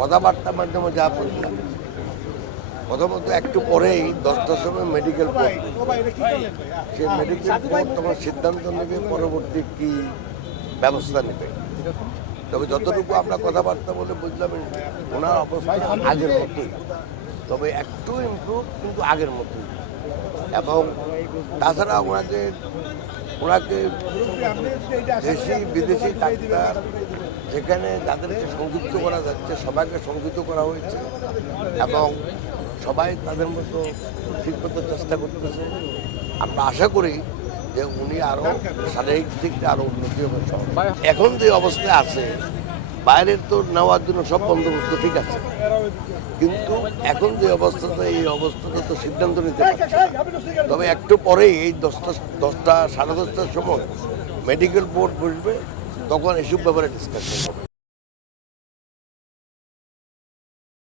কথাবার্তার মাধ্যমে যা বললাম প্রথমত একটু পরেই দশটার সময় মেডিকেল সেই মেডিকেল তখন সিদ্ধান্ত নেবে পরবর্তী কি ব্যবস্থা নেবে। তবে যতটুকু আমরা কথাবার্তা বলে বুঝলাম, ওনার অবস্থা আগের মতোই। তবে একটু ইমপ্রুভ কিন্তু আগের মতোই। এবং তাছাড়া ওনাকে ওনাকে দেশি বিদেশি ডাক্তার যেখানে যাদেরকে সংযুক্ত করা যাচ্ছে, সবাইকে সংযুক্ত করা হয়েছে এবং সবাই তাদের মতো ঠিক মতো চেষ্টা করতেছে। আমরা আশা করি যে উনি আরও শারীরিক দিক দিয়ে আরও উন্নতি হবে। এখন যে অবস্থায় আছে, বাইরের তো নেওয়ার জন্য সব বন্দোবস্ত ঠিক আছে। কিন্তু এখন যে অবস্থাতে, এই অবস্থাতে তো সিদ্ধান্ত নিতে পারছে তবে একটু পরেই এই দশটা দশটা, সাড়ে দশটার সময় মেডিকেল বোর্ড বসবে। তখন এসব ব্যাপারে ডিসকাশন হবে।